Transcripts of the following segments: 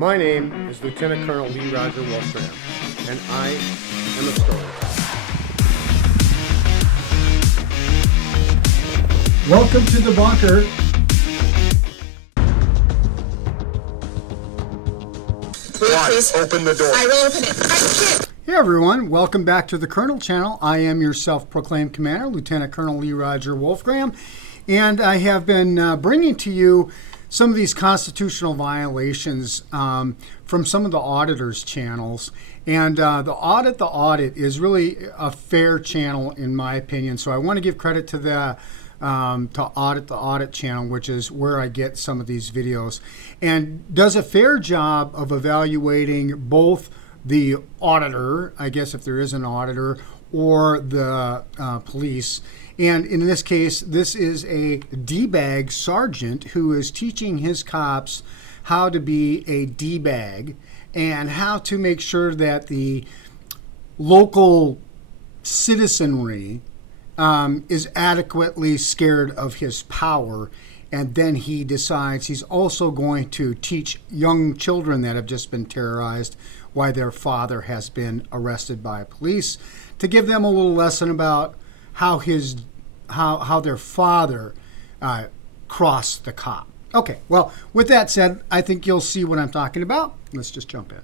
My name is Lieutenant Colonel Lee R Wolfgram, and I am a storyteller. Welcome to the bunker. Please open the door. I will open it. I can't. Hey everyone, welcome back to the Colonel channel. I am your self-proclaimed commander, Lieutenant Colonel Lee R Wolfgram, and I have been bringing to you some of these constitutional violations from some of the auditors' channels. And the audit is really a fair channel in my opinion. So I want to give credit to the audit channel, which is where I get some of these videos, and does a fair job of evaluating both the auditor, I guess if there is an auditor, or the police. And in this case, this is a D-bag sergeant who is teaching his cops how to be a D-bag and how to make sure that the local citizenry is adequately scared of his power. And then he decides he's also going to teach young children that have just been terrorized why their father has been arrested by police, to give them a little lesson about how their father crossed the cop. Okay, well, with that said, I think you'll see what I'm talking about. Let's just jump in.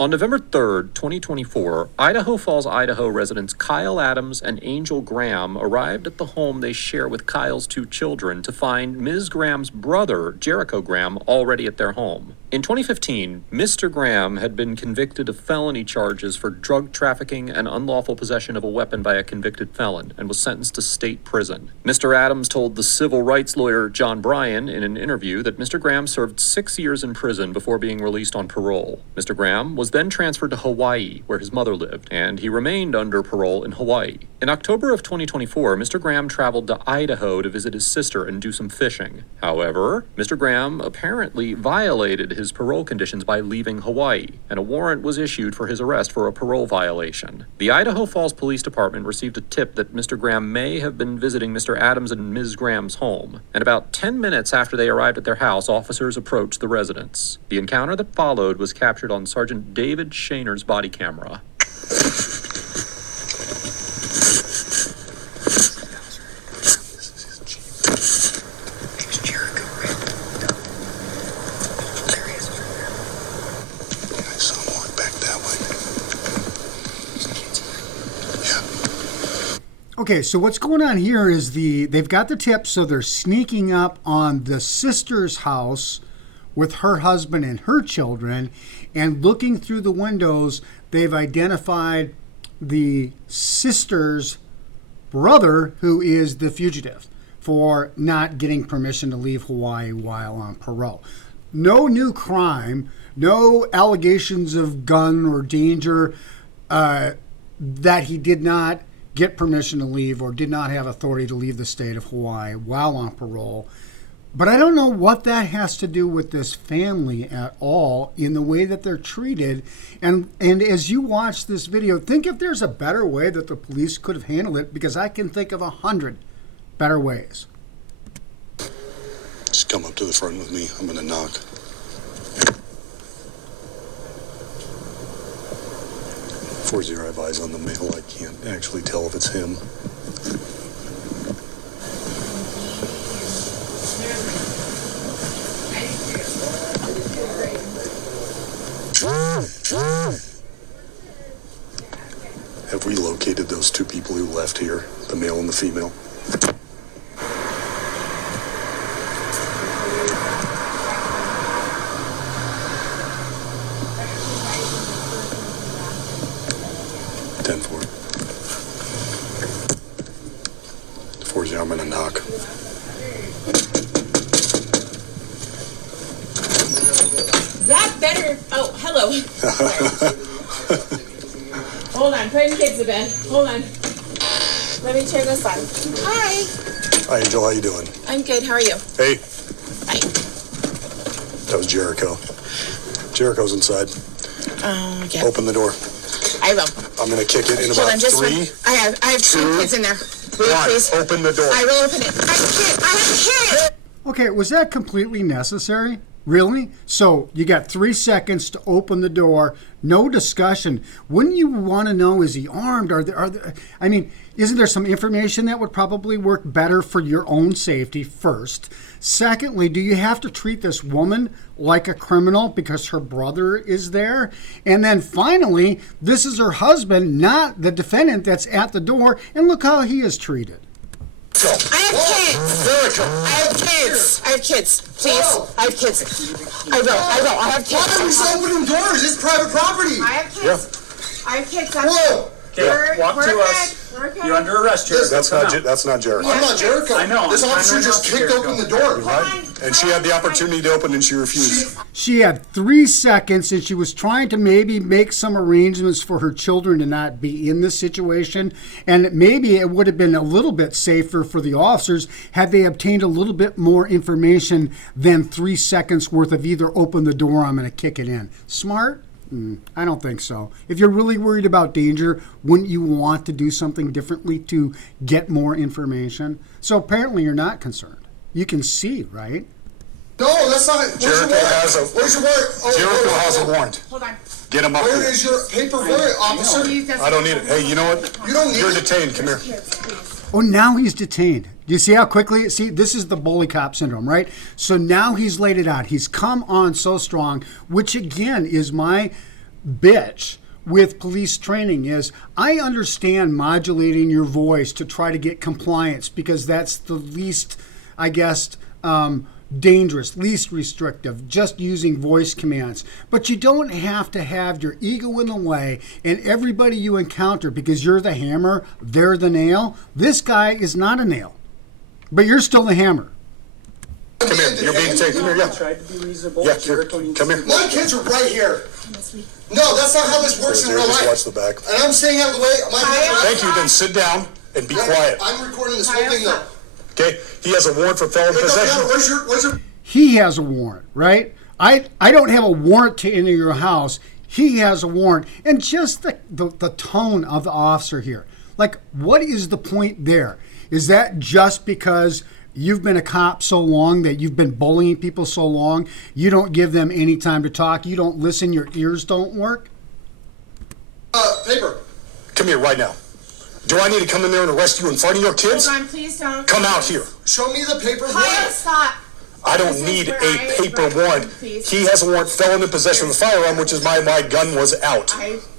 On November 3rd, 2024, Idaho Falls, Idaho residents Kyle Adams and Angel Graham arrived at the home they share with Kyle's two children to find Ms. Graham's brother, Jericho Graham, already at their home. In 2015, Mr. Graham had been convicted of felony charges for drug trafficking and unlawful possession of a weapon by a convicted felon and was sentenced to state prison. Mr. Adams told the civil rights lawyer John Bryan in an interview that Mr. Graham served 6 years in prison before being released on parole. Mr. Graham was then transferred to Hawaii, where his mother lived, and he remained under parole in Hawaii. In October of 2024, Mr. Graham traveled to Idaho to visit his sister and do some fishing. However, Mr. Graham apparently violated his parole conditions by leaving Hawaii, and a warrant was issued for his arrest for a parole violation. The Idaho Falls Police Department received a tip that Mr. Graham may have been visiting Mr. Adams and Ms. Graham's home, and about 10 minutes after they arrived at their house, officers approached the residence. The encounter that followed was captured on Sergeant David Shaner's body camera. Okay, so what's going on here is they've got the tip, so they're sneaking up on the sister's house with her husband and her children, and looking through the windows, they've identified the sister's brother, who is the fugitive, for not getting permission to leave Hawaii while on parole. No new crime, no allegations of gun or danger that he did not get permission to leave or did not have authority to leave the state of Hawaii while on parole. But I don't know what that has to do with this family at all in the way that they're treated. And as you watch this video, think if there's a better way that the police could have handled it, because I can think of 100 better ways. Just come up to the front with me. I'm going to knock. Before I have eyes on the male, I can't actually tell if it's him. Have we located those two people who left here, the male and the female? I'm going to knock. That better. Oh, hello. Hold on. Putting kids to bed. Hold on. Let me turn this on. Hi. Hi, Angel. How you doing? I'm good. How are you? Hey. Hi. That was Jericho. Jericho's inside. Oh, yeah. Open the door. I will. I'm going to kick it in Hold about on, just 3. I have 2 kids in there. Will you please? Open the door. I will open it. I can't. Okay, was that completely necessary? Really? So you got 3 seconds to open the door, no discussion. Wouldn't you want to know, is he armed? I mean, isn't there some information that would probably work better for your own safety first? Secondly, do you have to treat this woman like a criminal because her brother is there? And then finally, this is her husband, not the defendant that's at the door, and look how he is treated. I have kids. I have kids. I have kids. Please. I have kids. I will. I have kids. Why are we opening doors? It's private property. I have kids. I have kids. Whoa. Okay, walk to us. You're under arrest, Jericho. That's not Jericho. I'm not Jericho. I know. This officer just kicked open the door. Right? And she had the opportunity to open and she refused. She had 3 seconds and she was trying to maybe make some arrangements for her children to not be in this situation. And maybe it would have been a little bit safer for the officers had they obtained a little bit more information than 3 seconds worth of either open the door, I'm going to kick it in. Smart? I don't think so. If you're really worried about danger, wouldn't you want to do something differently to get more information? So apparently you're not concerned. You can see, right? No, that's not. Jericho has a Where's your warrant? Jericho has a warrant. Hold on. Get him up Where here. is your paper warrant, officer? I don't need it. Hey, you know what? You don't need You're it. detained. Come here. Kids, please. Oh, now he's detained. Do you see how quickly? See, this is the bully cop syndrome, right? So now he's laid it out. He's come on so strong, which again is my bitch with police training is I understand modulating your voice to try to get compliance because that's the least, I guess, dangerous, least restrictive, just using voice commands. But you don't have to have your ego in the way and everybody you encounter because you're the hammer, they're the nail. This guy is not a nail, but you're still the hammer. Come here. You're being detained. Come here. Yeah. Tried to be reasonable. Yeah. Jericho needs Come to here. be- My kids are right here. No, that's not how this works in real Just life. watch the back. And I'm staying out of the way. My kids are Thank you. Then sit down and be quiet. I'm recording this whole thing though. Okay. He has a warrant for felon possession. Where's your? He has a warrant, right? I don't have a warrant to enter your house. He has a warrant. And just the tone of the officer here. Like, what is the point there? Is that just because you've been a cop so long that you've been bullying people so long, you don't give them any time to talk, you don't listen, your ears don't work? Paper. Come here right now. Do I need to come in there and arrest you in front of your kids? Hold on, please don't. Come out here. Show me the paper Kyle, warrant. stop. I don't This is need where a I paper recommend, warrant. please. He has a warrant, felon in possession of a firearm, which is my gun was out.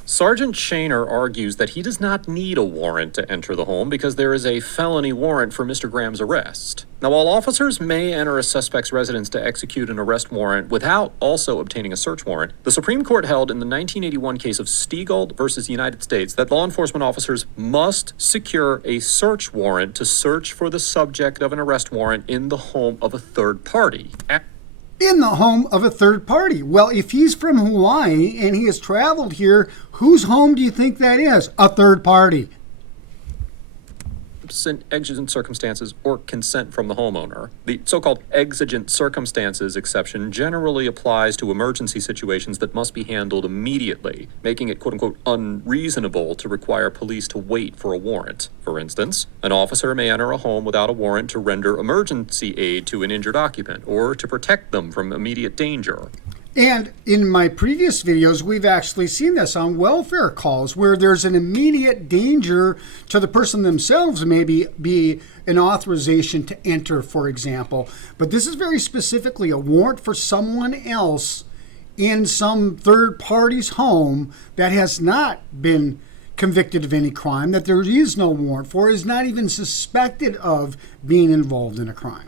Sergeant Shaner argues that he does not need a warrant to enter the home because there is a felony warrant for Mr. Graham's arrest. Now, while officers may enter a suspect's residence to execute an arrest warrant without also obtaining a search warrant, the Supreme Court held in the 1981 case of Stiegald versus United States that law enforcement officers must secure a search warrant to search for the subject of an arrest warrant in the home of a third party. In the home of a third party. Well, if he's from Hawaii and he has traveled here, whose home do you think that is? A third party. In exigent circumstances or consent from the homeowner. The so-called exigent circumstances exception generally applies to emergency situations that must be handled immediately, making it quote-unquote unreasonable to require police to wait for a warrant. For instance, an officer may enter a home without a warrant to render emergency aid to an injured occupant or to protect them from immediate danger. And in my previous videos, we've actually seen this on welfare calls where there's an immediate danger to the person themselves, maybe be an authorization to enter, for example. But this is very specifically a warrant for someone else in some third party's home that has not been convicted of any crime, that there is no warrant for, is not even suspected of being involved in a crime.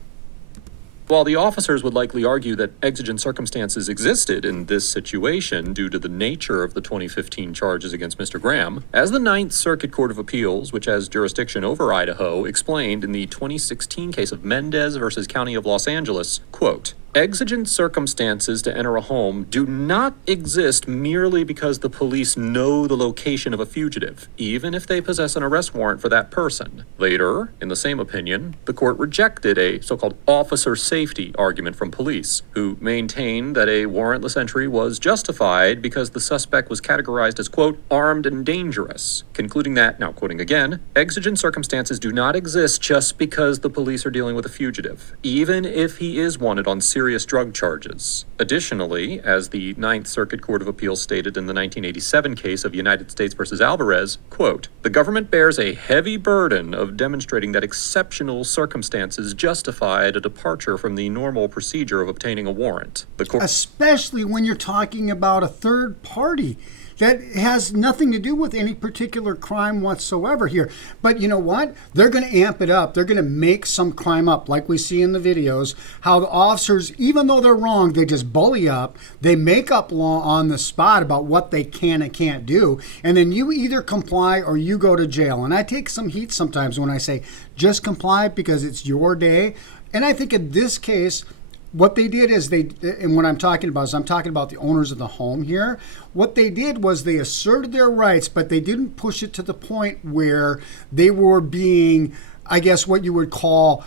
While the officers would likely argue that exigent circumstances existed in this situation due to the nature of the 2015 charges against Mr. Graham, as the Ninth Circuit Court of Appeals, which has jurisdiction over Idaho, explained in the 2016 case of Mendez versus County of Los Angeles, quote, Exigent circumstances to enter a home do not exist merely because the police know the location of a fugitive, even if they possess an arrest warrant for that person. Later, in the same opinion, the court rejected a so-called officer safety argument from police, who maintained that a warrantless entry was justified because the suspect was categorized as, quote, armed and dangerous, concluding that, now quoting again, exigent circumstances do not exist just because the police are dealing with a fugitive, even if he is wanted on serious drug charges. Additionally, as the Ninth Circuit Court of Appeals stated in the 1987 case of United States versus Alvarez, quote, the government bears a heavy burden of demonstrating that exceptional circumstances justified a departure from the normal procedure of obtaining a warrant. The court, especially when you're talking about a third party that has nothing to do with any particular crime whatsoever here. But you know what? They're going to amp it up. They're going to make some crime up, like we see in the videos, how the officers, even though they're wrong, they just bully up. They make up law on the spot about what they can and can't do. And then you either comply or you go to jail. And I take some heat sometimes when I say just comply because it's your day. And I think in this case, what they did is and what I'm talking about is I'm talking about the owners of the home here. What they did was they asserted their rights, but they didn't push it to the point where they were being, I guess, what you would call,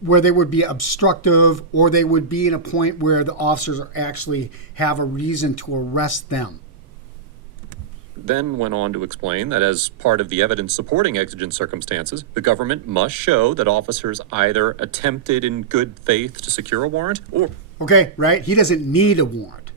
where they would be obstructive, or they would be in a point where the officers actually have a reason to arrest them. then went on to explain that as part of the evidence supporting exigent circumstances, the government must show that officers either attempted in good faith to secure a warrant or... Okay, right? He doesn't need a warrant.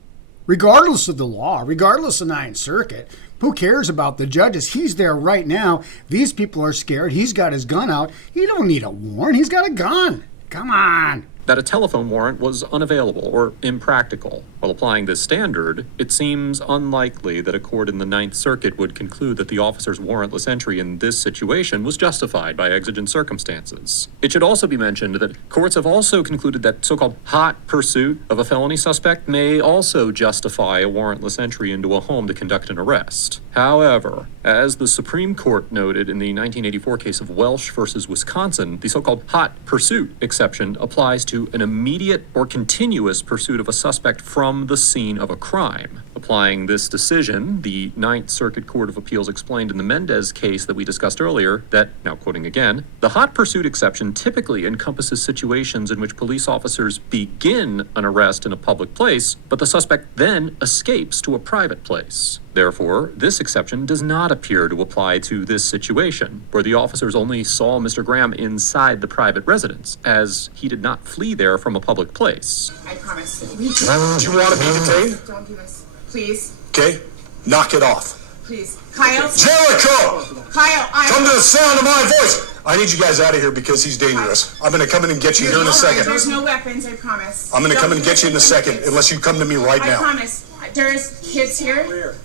Regardless of the law, regardless of Ninth Circuit, who cares about the judges? He's there right now. These people are scared. He's got his gun out. He don't need a warrant. He's got a gun. Come on. That a telephone warrant was unavailable or impractical. While applying this standard, it seems unlikely that a court in the Ninth Circuit would conclude that the officer's warrantless entry in this situation was justified by exigent circumstances. It should also be mentioned that courts have also concluded that so-called hot pursuit of a felony suspect may also justify a warrantless entry into a home to conduct an arrest. However, as the Supreme Court noted in the 1984 case of Welsh versus Wisconsin, the so-called hot pursuit exception applies to an immediate or continuous pursuit of a suspect from the scene of a crime. Applying this decision, the Ninth Circuit Court of Appeals explained in the Mendez case that we discussed earlier that, now quoting again, the hot pursuit exception typically encompasses situations in which police officers begin an arrest in a public place, but the suspect then escapes to a private place. Therefore, this exception does not appear to apply to this situation, where the officers only saw Mr. Graham inside the private residence, as he did not flee there from a public place. I promise. Do you want to be detained? Don't do this. Please. Okay, knock it off. Please. Kyle. Jericho! Kyle, Come to the sound of my voice! I need you guys out of here because he's dangerous. I'm going to come in and get you here in a second. There's no weapons, I promise. I'm going to come in and get you in a second unless you come to me right I now. promise. There's kids here.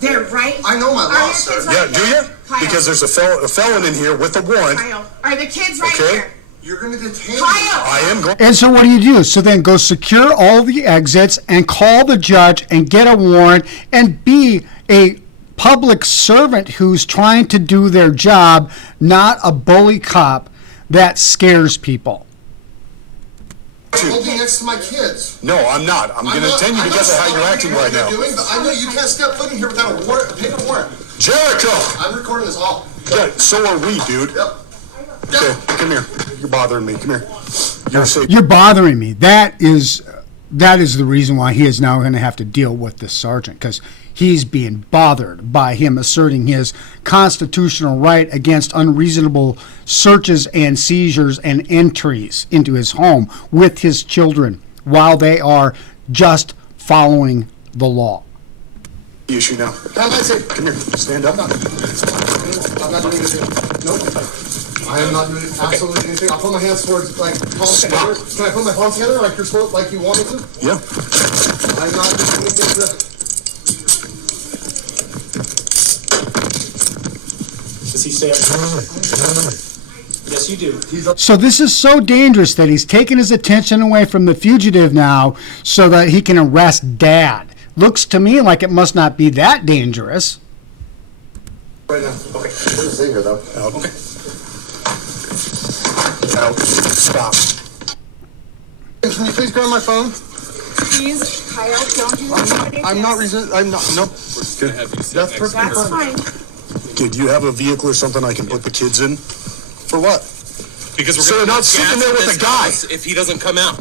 They're right. I know my Are law, your sir. kids Yeah, right do here? you? Kyle. Because there's a felon in here with a warrant. Kyle, are the kids right Okay. here? You're going to detain Kyle! I am going. And so what do? So then go secure all the exits and call the judge and get a warrant and be a public servant who's trying to do their job, not a bully cop that scares people. Hold me next to my kids. No, I'm not. I'm going to detain you because of how you're acting right now. Doing, but I know you can't step foot in here without a warrant, a paper warrant. Jericho! I'm recording this all. Yeah, so are we, dude. Yep. Okay, come here. You're bothering me. Come here. You're safe. You're bothering me. That is the reason why he is now going to have to deal with this sergeant, because he's being bothered by him asserting his constitutional right against unreasonable searches and seizures and entries into his home with his children while they are just following the law. The issue now. Come here. Stand up. I'm not doing anything. Nope. I am not doing absolutely anything. I'll put my hands towards, like, palms together. Can I put my palms together like you're supposed, like you want me to? Yeah. I'm not doing anything to... Does he say it? Yes, you do. So this is so dangerous that he's taken his attention away from the fugitive now so that he can arrest Dad. Looks to me like it must not be that dangerous. Right now. Okay. There's a here, though. Okay. Out. Stop. Can you please grab my phone? Please, Kyle, don't do that. I'm not no. That's perfectly fine. fine. Okay, do you have a vehicle or something I can put the kids in? For what? Because we're So gonna they're not sitting there with this a guy. house if he doesn't come out.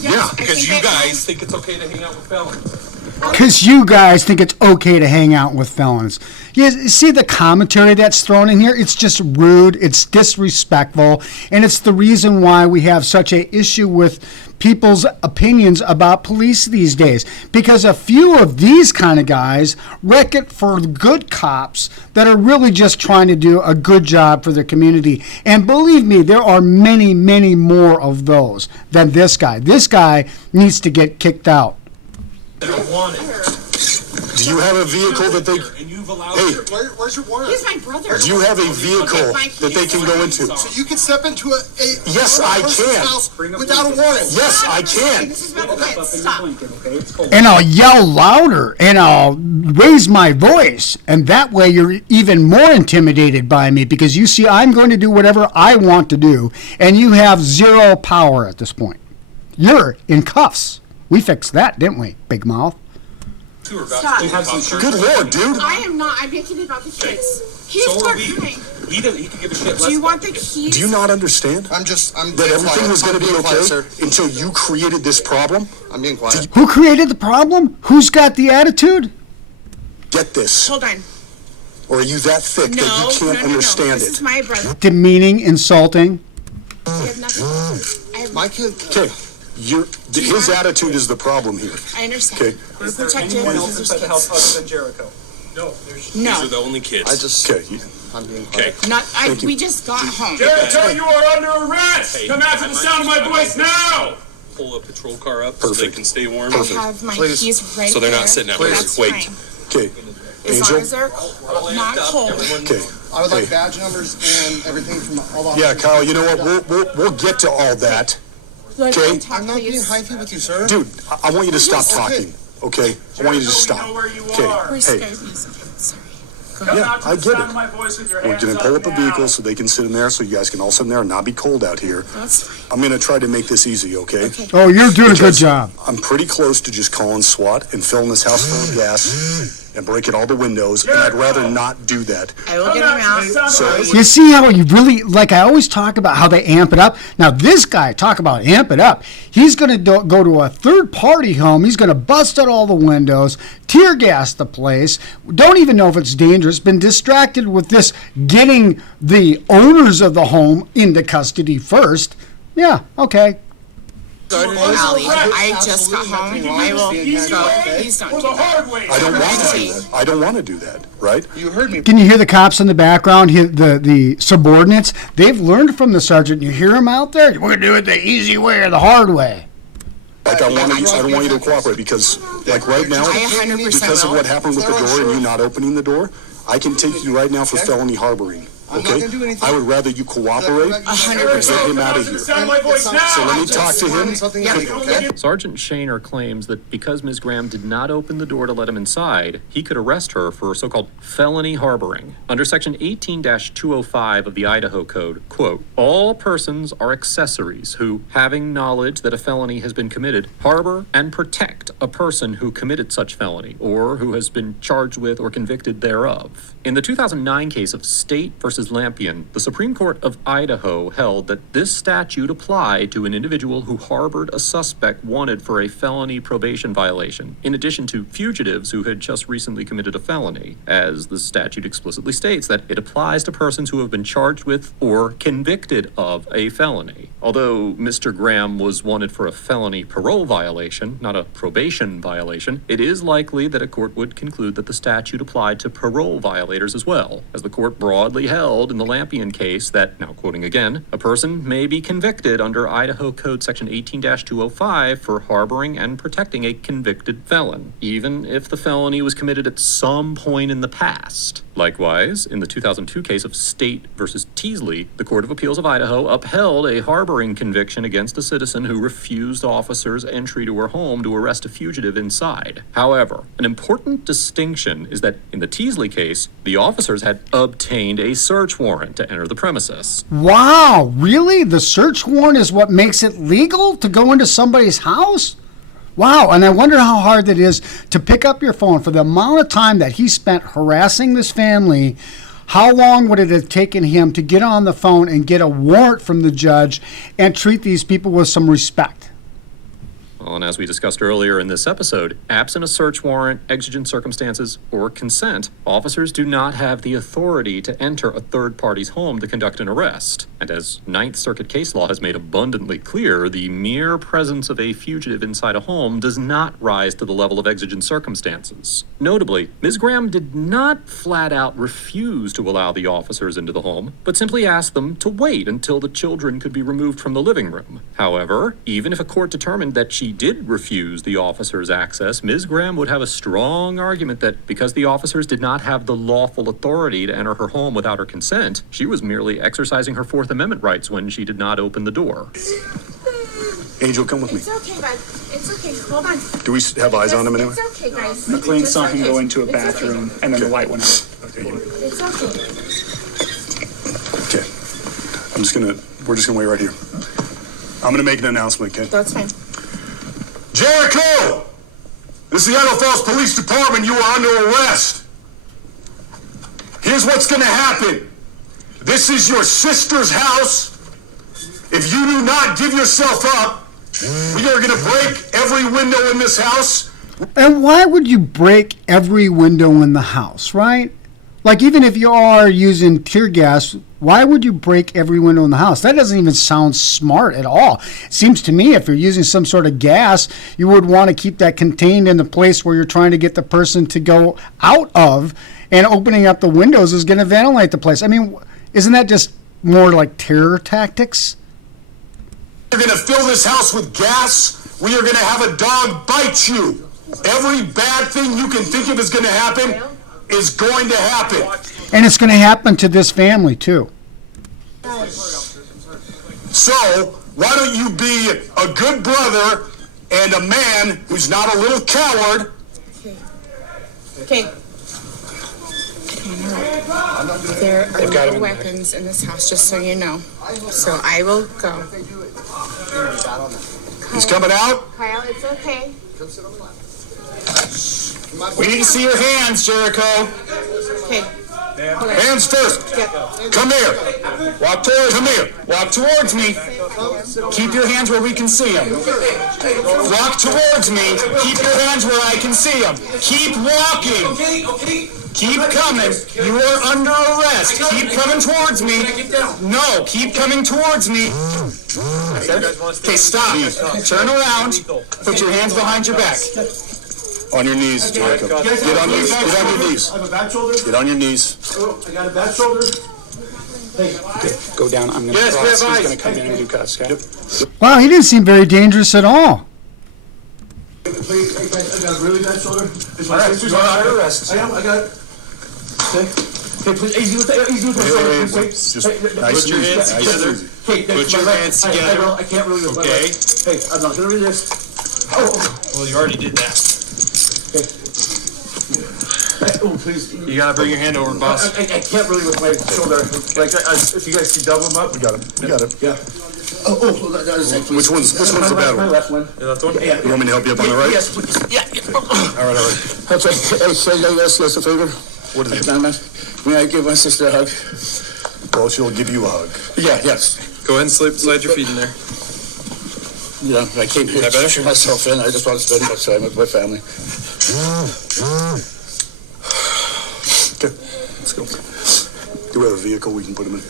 Yeah. Because you guys think it's okay to hang out with felons. Because you guys think it's okay to hang out with felons. You see the commentary that's thrown in here? It's just rude, it's disrespectful, and it's the reason why we have such an issue with people's opinions about police these days. Because a few of these kind of guys wreck it for good cops that are really just trying to do a good job for their community. And believe me, there are many, many more of those than this guy. This guy needs to get kicked out. Do you have a vehicle that they... And you've allowed Hey, Where's your warrant? He's my brother. do you have a vehicle that they can go into? So you can step into a Yes, I person's can. house without a warrant. Yes, I can. This is about kids. Stop. And I'll yell louder and I'll raise my voice. And that way you're even more intimidated by me because you see I'm going to do whatever I want to do and you have zero power at this point. You're in cuffs. We fixed that, didn't we, Big Mouth? Stop. Good Lord, dude. I am not. I'm making it about the kids. He's So are we. coming. He can give a shit less. Do you want the keys? Do you not understand I'm that everything was going to be okay until you created this problem? I'm being quiet. Who created the problem? Who's got the attitude? Get this. Hold on. Or are you that thick No, that you can't understand This it? is my brother. Demeaning, insulting. I have nothing. I have My kid. Okay, his attitude is the problem here. I understand. Okay. We're protected. Anyone This else is inside the kids. house other than Jericho? No, these No. are the only kids. I just. Okay, I'm being quiet. Okay. Not. Thank you. We just got home. Jericho, you are under arrest! Hey, Come after the sound of my voice now! Pull a patrol car up so they Perfect. can stay warm. I have my Please. keys right So they're not there. sitting out there. That's Wait. fine. okay. As long Angel? as they're not cold. Okay. I would like Hey. badge numbers and everything from all the. Yeah, Kyle, you know what? We'll get to all that. Let Okay. them talk, I'm not being please. hyphy with you, sir. Dude, I want you to stop Yes. talking, okay? I want you to just Jericho, stop. we know where you Okay, are. We're hey, scared easily. Sorry. Come yeah, out to I the get sound it. of my voice with your We're hands gonna pull up a now. vehicle so they can sit in there, so you guys can all sit in there and not be cold out here. That's fine. I'm gonna try to make this easy, okay? Oh, you're doing a good Because job. I'm pretty close to just calling SWAT and filling this house full of gas and breaking all the windows, and I'd rather not do that. I will Come get him out to the out. sound of my So, You see how you really, like I always talk about how they amp it up. Now this guy, talk about amp it up. He's going to go to a third party home. He's going to bust out all the windows, tear gas the place. Don't even know if it's dangerous. Been distracted with this getting the owners of the home into custody first. Yeah, okay. Go to the alley. I just got home. I will Easy go. way Please don't or do the that. hard way? I don't want to do that. I don't want to do that, right? You heard me. Can you hear the cops in the background? Hear the subordinates? They've learned from the sergeant. You hear them out there? We're going to do it the easy way or the hard way. Like I don't want you to cooperate because, like right now, I 100% because of will. what happened with the door and you not opening the door, I can take you right now for felony harboring. I'm not Okay? gonna do anything. I would rather you cooperate. 100%. Get him out of Come to the here. sound of my voice now! So let me talk to him. Something Yeah. illegal, okay? Sergeant Shaner claims that because Ms. Graham did not open the door to let him inside, he could arrest her for so-called felony harboring. Under Section 18-205 of the Idaho Code, quote, all persons are accessories who, having knowledge that a felony has been committed, harbor and protect a person who committed such felony or who has been charged with or convicted thereof. In the 2009 case of State versus Lampion, the Supreme Court of Idaho held that this statute applied to an individual who harbored a suspect wanted for a felony probation violation, in addition to fugitives who had just recently committed a felony, as the statute explicitly states that it applies to persons who have been charged with or convicted of a felony. Although Mr. Graham was wanted for a felony parole violation, not a probation violation, it is likely that a court would conclude that the statute applied to parole violators as well, as the court broadly held in the Lampion case that, now quoting again, a person may be convicted under Idaho Code Section 18-205 for harboring and protecting a convicted felon, even if the felony was committed at some point in the past. Likewise, in the 2002 case of State versus Teasley, the Court of Appeals of Idaho upheld a harboring conviction against a citizen who refused officers entry to her home to arrest a fugitive inside. However, an important distinction is that in the Teasley case, the officers had obtained a search warrant to enter the premises. Wow, really? The search warrant is what makes it legal to go into somebody's house? Wow, and I wonder how hard that is to pick up your phone for the amount of time that he spent harassing this family. How long would it have taken him to get on the phone and get a warrant from the judge and treat these people with some respect? Well, and as we discussed earlier in this episode, absent a search warrant, exigent circumstances, or consent, officers do not have the authority to enter a third party's home to conduct an arrest. And as Ninth Circuit case law has made abundantly clear, the mere presence of a fugitive inside a home does not rise to the level of exigent circumstances. Notably, Ms. Graham did not flat out refuse to allow the officers into the home, but simply asked them to wait until the children could be removed from the living room. However, even if a court determined that she did refuse the officers access, Ms. Graham would have a strong argument that because the officers did not have the lawful authority to enter her home without her consent, she was merely exercising her Fourth Amendment rights when she did not open the door. Angel, come with me. It's okay, bud. It's okay. Hold on. Do we have eyes on him anyway? It's okay, guys. McLean It's saw him okay. go into a It's bathroom, okay. and then the light went out. It's okay. Okay. We're just gonna wait right here. I'm gonna make an announcement, okay? That's fine. Jericho! This is the Idaho Falls Police Department. You are under arrest. Here's what's gonna happen. This is your sister's house. If you do not give yourself up, we are gonna break every window in this house. And why would you break every window in the house, right? Like, even if you are using tear gas, why would you break every window in the house? That doesn't even sound smart at all. It seems to me if you're using some sort of gas, you would want to keep that contained in the place where you're trying to get the person to go out of, and opening up the windows is going to ventilate the place. I mean, isn't that just more like terror tactics? We're gonna fill this house with gas. We are gonna have a dog bite you. Every bad thing you can think of is gonna happen is going to happen. And it's going to happen to this family, too. So, why don't you be a good brother and a man who's not a little coward? Okay. There are no weapons in this house, just so you know. So I will go. He's coming out. Kyle, it's okay. We need to see your hands, Jericho. Okay. Hands first. Come here. Walk towards Come here. Walk towards me. Keep your hands where we can see them. Walk towards me. Keep your hands where I can see them. Keep walking. Keep coming. You are under arrest. Keep coming towards me. No, keep coming towards me. Okay, stop. Turn around. Put your hands behind your back. On your knees, Jericho. Get on your knees. I have a bad shoulder. Get on your knees. Oh, I got a bad shoulder. Go down. I'm going to cross. He's going to come in and do cuts, okay? Wow, he didn't seem very dangerous at all. Please, hey guys, I got a really bad shoulder. It's my All right, sister's you are house. under arrest. I got it. Okay. Hey, please, easy with my shoulder, please. Just Hey, nice and easy. hands Nice together. and easy. Okay, Put your hands together. I can't really do it. Okay. Hey, I'm not gonna resist. Oh, Well, you already did that. oh, please. You gotta bring your hand over, boss. I can't really with my shoulder. Like, if you guys can double them up. We got him. We got him. Yeah. Oh, that is it, please. Which one's the bad My one? left one. The left one? Yeah. You want me to help you up on the right? Yes, please. Yeah. All right. That's right. Hey, say yes, a favor. What is it? May I give my sister a hug? Well, she'll give you a hug. Yeah, yes. Go ahead and slide your feet in there. Yeah, I came here Is that to better? usher myself in. I just want to spend much time with my family. Okay, let's go. Do we have a vehicle we can put him in?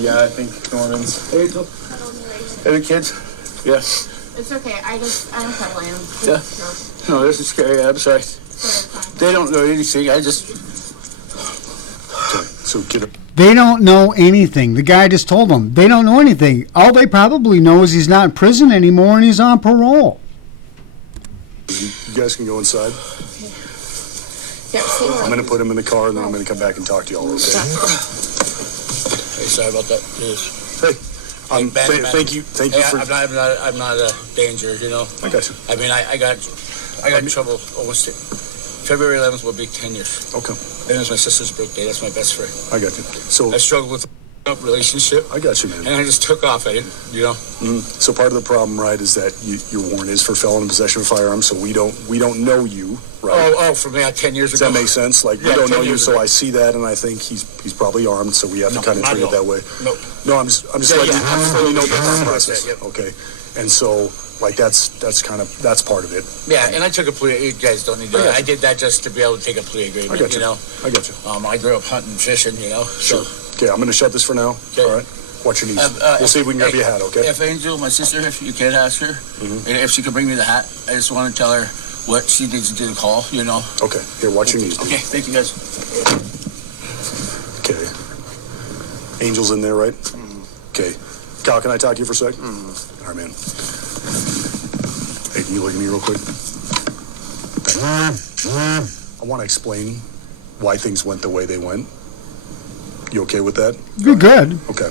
Yeah, I think Norman's. Hey, the kids? Yeah. It's okay. I don't have land. Yeah. No, this is scary. I'm sorry. They don't know anything. I just... Okay, so get him. They don't know anything. The guy just told them. They don't know anything. All they probably know is he's not in prison anymore and he's on parole. You guys can go inside. Yeah, I'm going to put him in the car and then I'm going to come back and talk to y'all, okay? Hey, sorry about that. Hey, thank you Hey, for. I'm not a danger, you know. I got you. I mean, I got in trouble almost. February 11th will be 10 years. Okay. And it was my sister's birthday. That's my best friend. I got you. So I struggled with a relationship. I got you, man. And I just took off. I didn't, you know. So part of the problem, right, is that your warrant is for felon in possession of firearms. So we don't know you, right? Oh, from 10 years Does ago. that make sense? Like, we Yeah, don't know 10 you, years so ago. I see that, and I think he's probably armed. So we have to kind of not treat it at all. that way. Nope. No, I'm just Yeah, letting yeah, you absolutely. know the thought Yeah, process. yeah, yeah. Okay, and so like that's part of it. Yeah, and I took a plea. You guys don't need to. I did that just to be able to take a plea agreement. I got you. know. I got you. I grew up hunting, fishing. You know. Sure. So, Okay, I'm going to shut this for now. Okay. All right. Watch your knees. We'll see if we can grab you a hat. Okay. If Angel, my sister, if you can ask her, and if she could bring me the hat, I just want to tell her what she needs to do to call. You know. Okay. Here, watch your knees. Dude. Okay. Thank you, guys. Okay. Angel's in there, right? Okay. Kyle, can I talk to you for a sec? All right, man. Hey, can you look at me real quick? I want to explain why things went the way they went. You okay with that? You're good. Okay.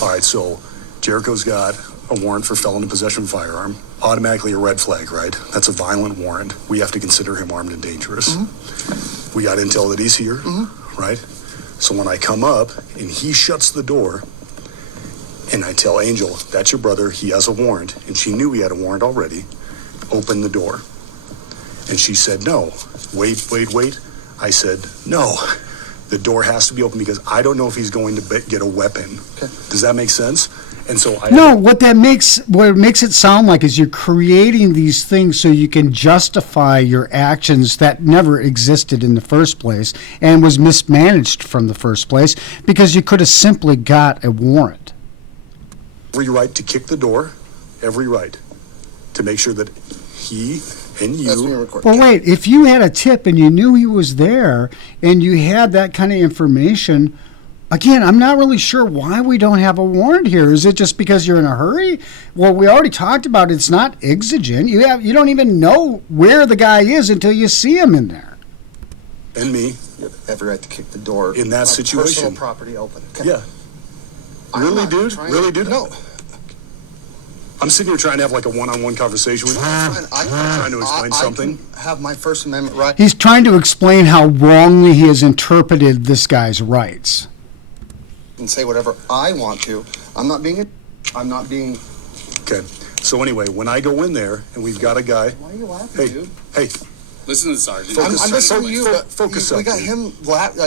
All right, so Jericho's got a warrant for felon in possession of a firearm. Automatically a red flag, right? That's a violent warrant. We have to consider him armed and dangerous. We got intel that he's here, right? So when I come up and he shuts the door and I tell Angel, that's your brother, he has a warrant, and she knew he had a warrant already, open the door. And she said, no. Wait. I said, no. The door has to be open because I don't know if he's going to get a weapon. Okay. Does that make sense? And so what it makes it sound like is you're creating these things so you can justify your actions that never existed in the first place and was mismanaged from the first place because you could have simply got a warrant. Every right to kick the door, every right to make sure that he and you. Well, wait, if you had a tip and you knew he was there and you had that kind of information, again, I'm not really sure why we don't have a warrant here. Is it just because you're in a hurry? Well, we already talked about it's not exigent. You don't even know where the guy is until you see him in there. And me. You have every right to kick the door. In that of situation. Personal property open. Okay? Yeah. Really, dude? Really, dude? No. I'm sitting here trying to have like a one-on-one conversation with you. I'm trying to explain something. I have my First Amendment right. He's trying to explain how wrongly he has interpreted this guy's rights. And say whatever I want to. I'm not being. Okay. So anyway, when I go in there and we've got a guy. Why are you laughing, Hey, dude? hey. Listen to the sergeant. I'm listening to you, but Focus we up, got dude. him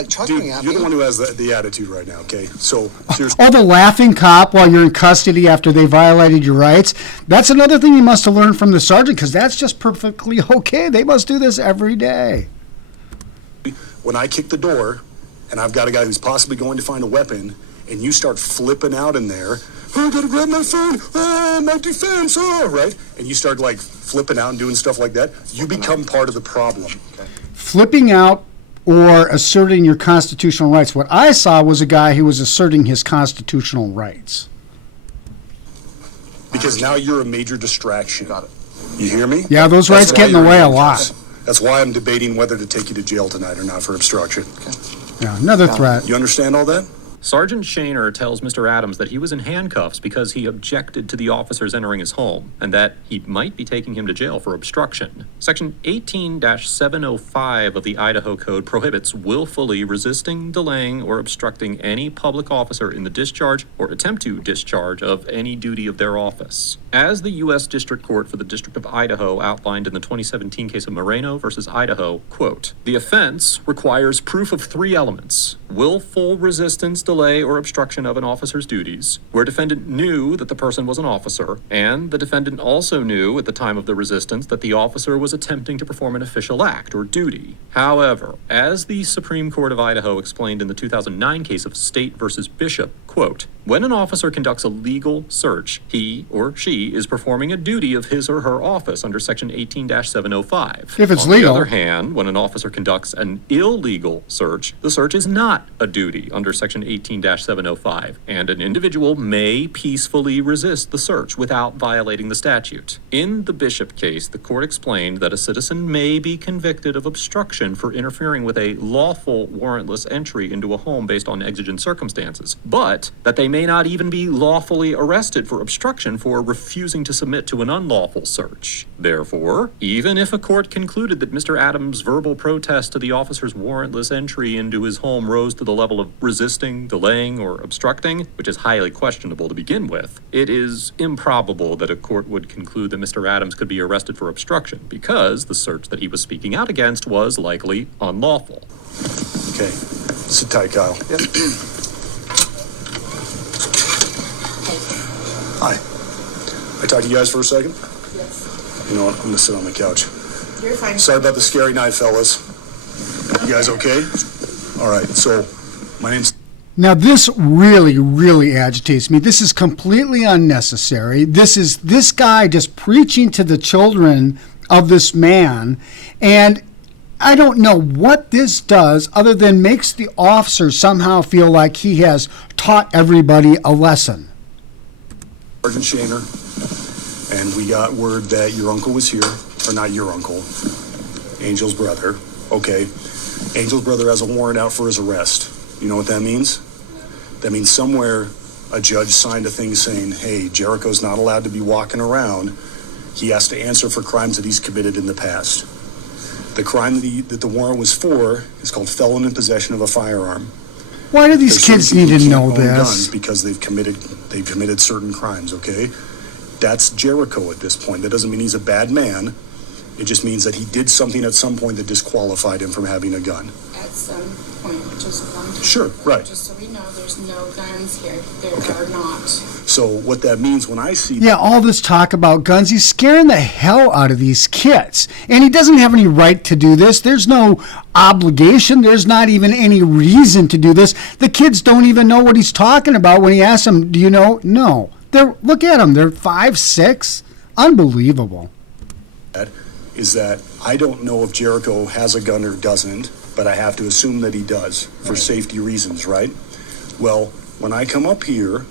chuckling Dude, at you're me. the one who has the attitude right now, okay? So, here's... Oh, the laughing cop while you're in custody after they violated your rights. That's another thing you must have learned from the sergeant, because that's just perfectly okay. They must do this every day. When I kick the door, and I've got a guy who's possibly going to find a weapon, and you start flipping out in there, oh, I gotta grab my phone, my defense, right? And you start, like, flipping out and doing stuff like that, you become part of the problem. Okay. Flipping out or asserting your constitutional rights. What I saw was a guy who was asserting his constitutional rights. Because now you're a major distraction. Got it. You hear me? Yeah, those rights get in the way a lot. That's why I'm debating whether to take you to jail tonight or not for obstruction. Yeah, another threat. You understand all that? Sergeant Shaner tells Mr. Adams that he was in handcuffs because he objected to the officers entering his home and that he might be taking him to jail for obstruction. Section 18-705 of the Idaho Code prohibits willfully resisting, delaying, or obstructing any public officer in the discharge or attempt to discharge of any duty of their office. As the U.S. District Court for the District of Idaho outlined in the 2017 case of Moreno versus Idaho, quote, the offense requires proof of 3 elements: willful resistance, delay, or obstruction of an officer's duties, where defendant knew that the person was an officer, and the defendant also knew at the time of the resistance that the officer was attempting to perform an official act or duty. However, as the Supreme Court of Idaho explained in the 2009 case of State versus Bishop, quote, when an officer conducts a legal search, he or she is performing a duty of his or her office under Section 18-705. If it's On legal. the other hand, when an officer conducts an illegal search, the search is not a duty under Section 18-705, and an individual may peacefully resist the search without violating the statute. In the Bishop case, the court explained that a citizen may be convicted of obstruction for interfering with a lawful warrantless entry into a home based on exigent circumstances, but yet that they may not even be lawfully arrested for obstruction for refusing to submit to an unlawful search. Therefore, even if a court concluded that Mr. Adams' verbal protest to the officer's warrantless entry into his home rose to the level of resisting, delaying, or obstructing, which is highly questionable to begin with, it is improbable that a court would conclude that Mr. Adams could be arrested for obstruction because the search that he was speaking out against was likely unlawful. Okay, sit tight, Kyle. Yep. Hi. I talk to you guys for a second? Yes. You know what? I'm gonna sit on the couch. You're fine. Sorry about the scary night, fellas. You guys okay? All right, so my name's... Now, this really, really agitates me. This is completely unnecessary. This guy just preaching to the children of this man, and I don't know what this does other than makes the officer somehow feel like he has taught everybody a lesson. Sergeant Shaner, and we got word that your uncle was here, or not your uncle, Angel's brother. Okay, Angel's brother has a warrant out for his arrest. You know what that means? That means somewhere a judge signed a thing saying, hey, Jericho's not allowed to be walking around. He has to answer for crimes that he's committed in the past. The crime that the warrant was for is called felon in possession of a firearm. Why do these kids need to know this? Guns because they've committed certain crimes, okay? That's Jericho at this point. That doesn't mean he's a bad man. It just means that he did something at some point that disqualified him from having a gun. At some point, which is a long time. Sure, right. Just so we know, there's no guns here. There are not. So what that means when I see... Yeah, all this talk about guns, he's scaring the hell out of these kids. And he doesn't have any right to do this. There's no obligation. There's not even any reason to do this. The kids don't even know what he's talking about when he asks them, do you know? No. Look at them. They're 5, 6. Unbelievable. Is that I don't know if Jericho has a gun or doesn't, but I have to assume that he does for safety reasons, right? Well, when I come up here,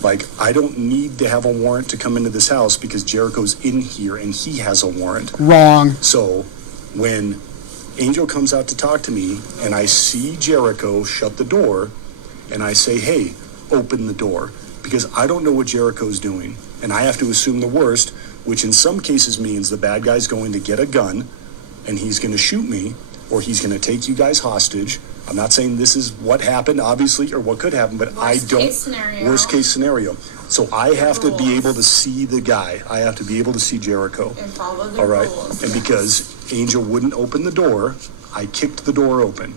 like, I don't need to have a warrant to come into this house because Jericho's in here and he has a warrant. Wrong. So when Angel comes out to talk to me and I see Jericho shut the door and I say, hey, open the door, because I don't know what Jericho's doing and I have to assume the worst, which in some cases means the bad guy's going to get a gun and he's going to shoot me or he's going to take you guys hostage. I'm not saying this is what happened, obviously, or what could happen, but worst case scenario. So I have to be able to see the guy. I have to be able to see Jericho. And follow the all right. rules. And because Angel wouldn't open the door, I kicked the door open.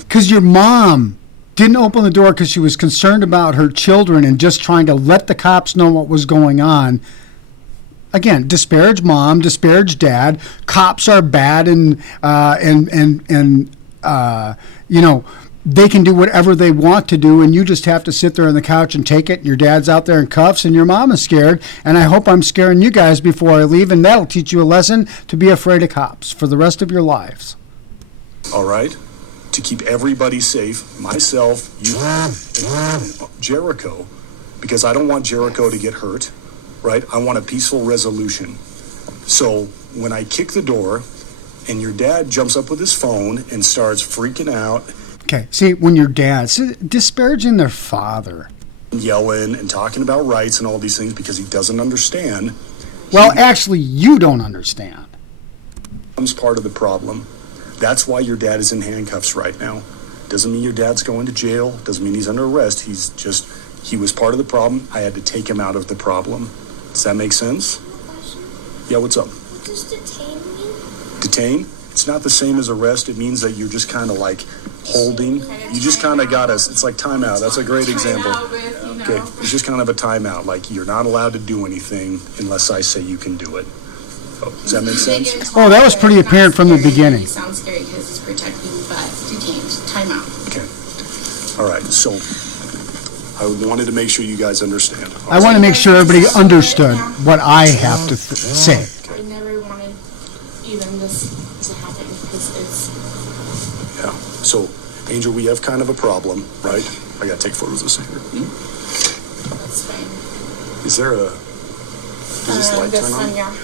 Because your mom didn't open the door because she was concerned about her children and just trying to let the cops know what was going on. Again, disparage mom, disparage dad. Cops are bad, and you know, they can do whatever they want to do, and you just have to sit there on the couch and take it. And your dad's out there in cuffs, and your mom is scared. And I hope I'm scaring you guys before I leave, and that'll teach you a lesson to be afraid of cops for the rest of your lives. All right, to keep everybody safe, myself, you, and Jericho, because I don't want Jericho to get hurt. Right? I want a peaceful resolution. So when I kick the door and your dad jumps up with his phone and starts freaking out. Okay, see, when your dad's disparaging their father. Yelling and talking about rights and all these things because he doesn't understand. Well, actually, you don't understand. Becomes part of the problem. That's why your dad is in handcuffs right now. Doesn't mean your dad's going to jail. Doesn't mean he's under arrest. He was part of the problem. I had to take him out of the problem. Does that make sense? Yeah, what's up? What does detain mean? Detain? It's not the same as arrest. It means that you're just kind of like holding. You just kind of got us. It's like timeout. That's a great example. Okay, it's just kind of a timeout. Like you're not allowed to do anything unless I say you can do it. Oh, does that make sense? Oh, that was pretty apparent from the beginning. It sounds scary because it's protecting, but detained. Timeout. Okay. All right, so I wanted to make sure you guys understand. I want to make sure everybody understood what I have to say. I never wanted even this to happen because it's... Yeah. So, Angel, we have kind of a problem, right? I got to take photos of this here. That's fine. Is there a... Does this light turn on? One, yeah.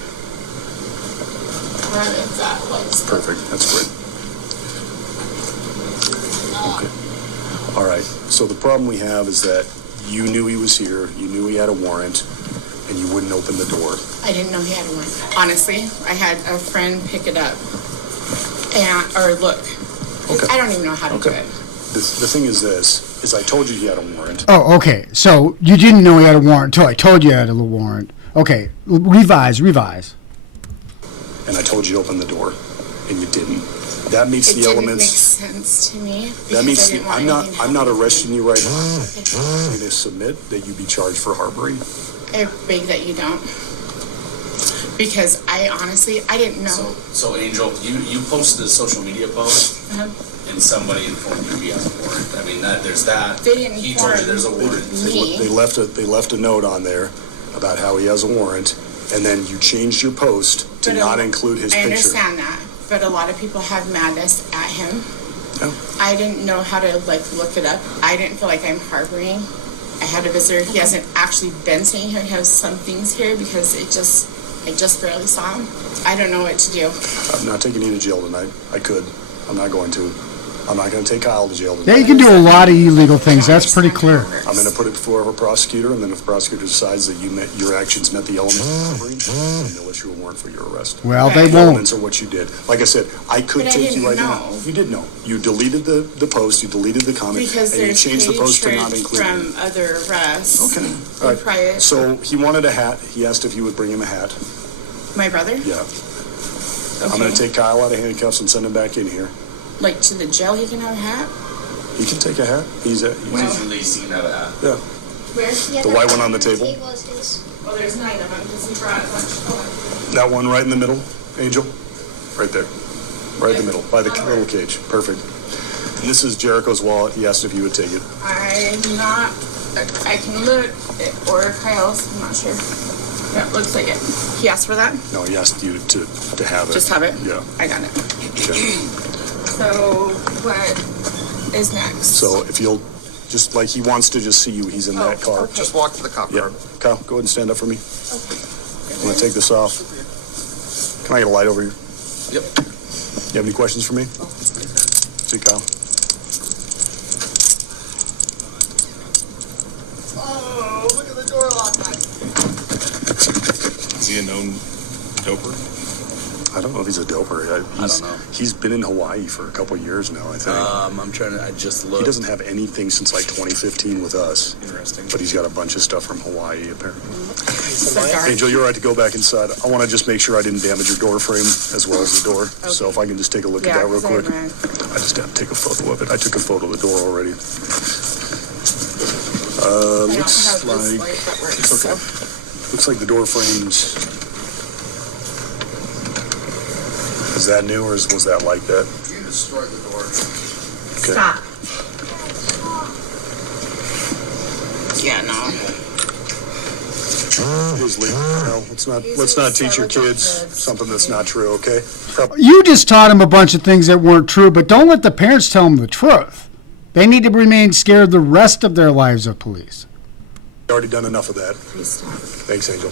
If that light's... Perfect. That's great. Okay. All right, so the problem we have is that you knew he was here, you knew he had a warrant, and you wouldn't open the door. I didn't know he had one. Honestly, I had a friend pick it up or look. Okay. I don't even know how to do it. The thing is this, is I told you he had a warrant. Oh, okay. So you didn't know he had a warrant until I told you he had a warrant. Okay, revise. And I told you to open the door, and you didn't. That meets the elements. It didn't make sense to me. That means I'm I'm not arresting you right now. I'm going to submit that you be charged for harboring. I beg that you don't. Because I didn't know. So Angel, you posted a social media post, and somebody informed you he has a warrant. I mean, there's that. They didn't He told you there's a warrant. They left a note on there about how he has a warrant, and then you changed your post to not include his picture. I understand that, but a lot of people have madness at him. Oh. I didn't know how to look it up. I didn't feel like I'm harboring. I had a visitor. He hasn't actually been staying here. He has some things here because I just barely saw him. I don't know what to do. I'm not taking you to jail tonight. I could. I'm not going to. I'm not going to take Kyle to jail tonight. Yeah, you can do a lot of illegal things. That's pretty clear. I'm going to put it before a prosecutor, and then if the prosecutor decides that your actions met the elements of harboring, then they'll issue a warrant for your arrest. Well, Right. they The won't. elements are what you did. Like I said, I could But I take you didn't right now. know. You did know. You deleted the post, you deleted the comment, Because and you there's changed the post to not hatred include it. from other arrests. Okay. All right. Prior. So he wanted a hat. He asked if you would bring him a hat. My brother? Yeah. Okay. I'm going to take Kyle out of handcuffs and send him back in here. Like to the jail, he can have a hat? He can take a hat. When he's released, he can have a hat. Yeah. Where? Yeah, The white one on the table? is his. Well, there's 9 of them because he brought a bunch. That one right in the middle, Angel? Right there. Right in the middle, by the little cage. Perfect. And this is Jericho's wallet. He asked if you would take it. I'm not. I can look, or Kyle's. I'm not sure. Yeah, looks like it. He asked for that? No, he asked you to have it. Just have it? Yeah. I got it. Okay. So, what is next? So if you'll, just like he wants to just see you, he's in that car. okay. Just walk to the cop car. Yeah. Kyle, go ahead and stand up for me. I'm going to take this off. Can I get a light over here? Yep. You have any questions for me? See, Kyle. Oh, look at the door lock. Is he a known doper? I don't know if he's a doper. I don't know. He's been in Hawaii for a couple years now, I think. I'm trying to. I just looked. He doesn't have anything since like 2015 with us, Interesting. but he's got a bunch of stuff from Hawaii apparently. So dark. Angel, you're right to go back inside. I want to just make sure I didn't damage your door frame as well as the door. So if I can just take a look at that real 'cause I quick. ran. I just have to take a photo of it. I took a photo of the door already. I don't have Looks this like light that works. it's okay. So. Looks like the door frames. Is that new or was that like that? You destroyed the door. Okay. Stop. Yeah, no. Please leave. No, let's not teach your kids something that's not true, okay? You just taught them a bunch of things that weren't true, but don't let the parents tell them the truth. They need to remain scared the rest of their lives of police. Already done enough of that. Please stop. Thanks, Angel.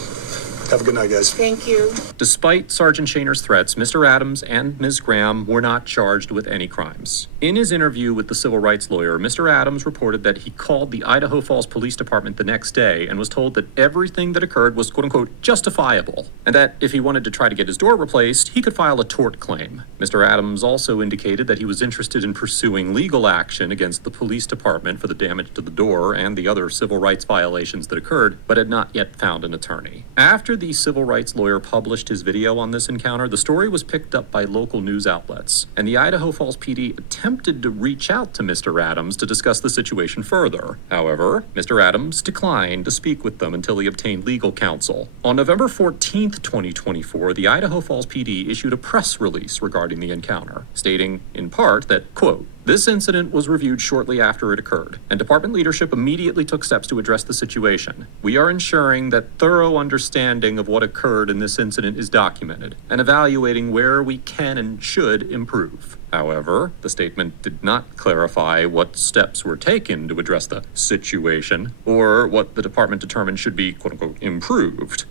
Have a good night, guys. Thank you. Despite Sergeant Shainer's threats, Mr. Adams and Ms. Graham were not charged with any crimes. In his interview with the civil rights lawyer, Mr. Adams reported that he called the Idaho Falls Police Department the next day and was told that everything that occurred was quote-unquote justifiable, and that if he wanted to try to get his door replaced, he could file a tort claim. Mr. Adams also indicated that he was interested in pursuing legal action against the police department for the damage to the door and the other civil rights violations that occurred, but had not yet found an attorney. After the civil rights lawyer published his video on this encounter, the story was picked up by local news outlets, and the Idaho Falls PD attempted to reach out to Mr. Adams to discuss the situation further. However, Mr. Adams declined to speak with them until he obtained legal counsel. On November 14th, 2024, the Idaho Falls PD issued a press release regarding the encounter, stating, in part, that, quote, "This incident was reviewed shortly after it occurred, and department leadership immediately took steps to address the situation. We are ensuring that thorough understanding of what occurred in this incident is documented, and evaluating where we can and should improve." However, the statement did not clarify what steps were taken to address the situation, or what the department determined should be, quote-unquote, improved.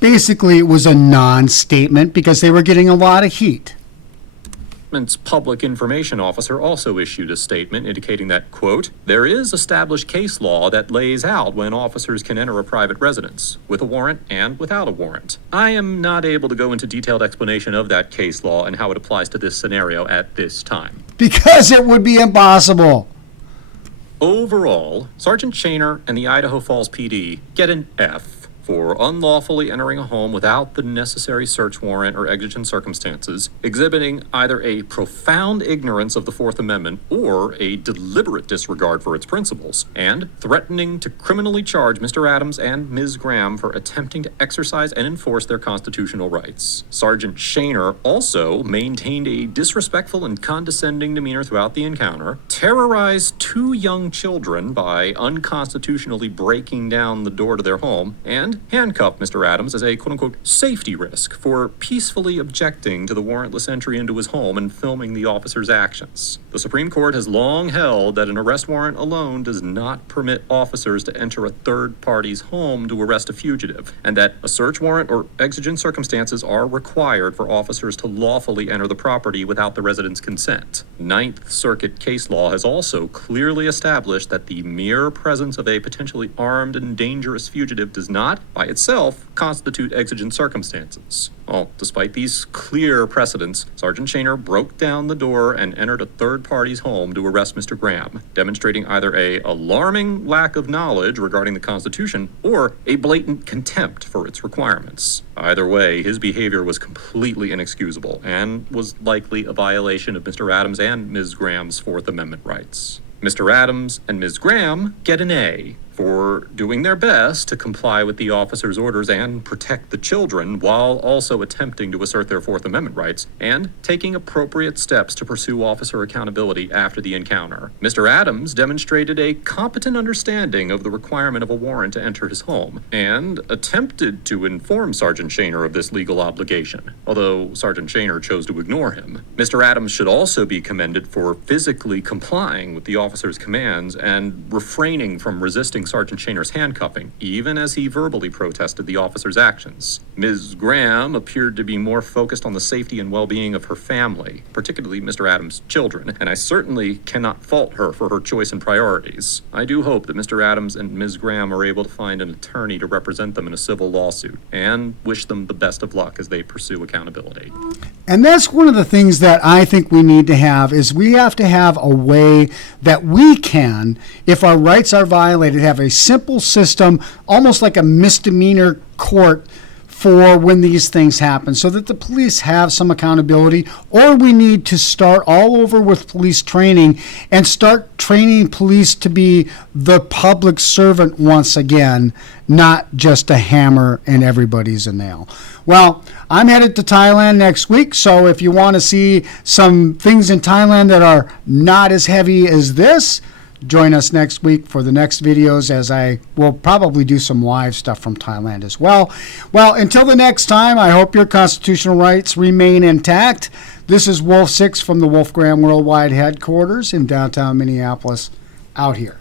Basically, it was a non-statement because they were getting a lot of heat. department's public information officer also issued a statement indicating that, quote, there is established case law that lays out when officers can enter a private residence, with a warrant and without a warrant. I am not able to go into detailed explanation of that case law and how it applies to this scenario at this time. Because it would be impossible. Overall, Sergeant Shaner and the Idaho Falls PD get an F for unlawfully entering a home without the necessary search warrant or exigent circumstances, exhibiting either a profound ignorance of the Fourth Amendment or a deliberate disregard for its principles, and threatening to criminally charge Mr. Adams and Ms. Graham for attempting to exercise and enforce their constitutional rights. Sergeant Shaner also maintained a disrespectful and condescending demeanor throughout the encounter, terrorized 2 young children by unconstitutionally breaking down the door to their home, and handcuffed Mr. Adams as a quote-unquote safety risk for peacefully objecting to the warrantless entry into his home and filming the officer's actions. The Supreme Court has long held that an arrest warrant alone does not permit officers to enter a third party's home to arrest a fugitive, and that a search warrant or exigent circumstances are required for officers to lawfully enter the property without the resident's consent. Ninth Circuit case law has also clearly established that the mere presence of a potentially armed and dangerous fugitive does not, by itself, constitute exigent circumstances. Well, despite these clear precedents, Sergeant Shaner broke down the door and entered a third party's home to arrest Mr. Graham, demonstrating either a alarming lack of knowledge regarding the Constitution or a blatant contempt for its requirements. Either way, his behavior was completely inexcusable and was likely a violation of Mr. Adams and Ms. Graham's Fourth Amendment rights. Mr. Adams and Ms. Graham get an A for doing their best to comply with the officer's orders and protect the children while also attempting to assert their Fourth Amendment rights and taking appropriate steps to pursue officer accountability after the encounter. Mr. Adams demonstrated a competent understanding of the requirement of a warrant to enter his home and attempted to inform Sergeant Shaner of this legal obligation, although Sergeant Shaner chose to ignore him. Mr. Adams should also be commended for physically complying with the officer's commands and refraining from resisting Sergeant Shaner's handcuffing, even as he verbally protested the officer's actions. Ms. Graham appeared to be more focused on the safety and well-being of her family, particularly Mr. Adams' children, and I certainly cannot fault her for her choice and priorities. I do hope that Mr. Adams and Ms. Graham are able to find an attorney to represent them in a civil lawsuit, and wish them the best of luck as they pursue accountability. And that's one of the things that I think we need to have is we have to have a way that we can, if our rights are violated, have a simple system, almost like a misdemeanor court for when these things happen so that the police have some accountability, or we need to start all over with police training and start training police to be the public servant once again, not just a hammer and everybody's a nail. Well, I'm headed to Thailand next week, so if you want to see some things in Thailand that are not as heavy as this, join us next week for the next videos, as I will probably do some live stuff from Thailand as well. Well, until the next time, I hope your constitutional rights remain intact. This is Wolf 6 from the Wolfgram Worldwide Headquarters in downtown Minneapolis, out here.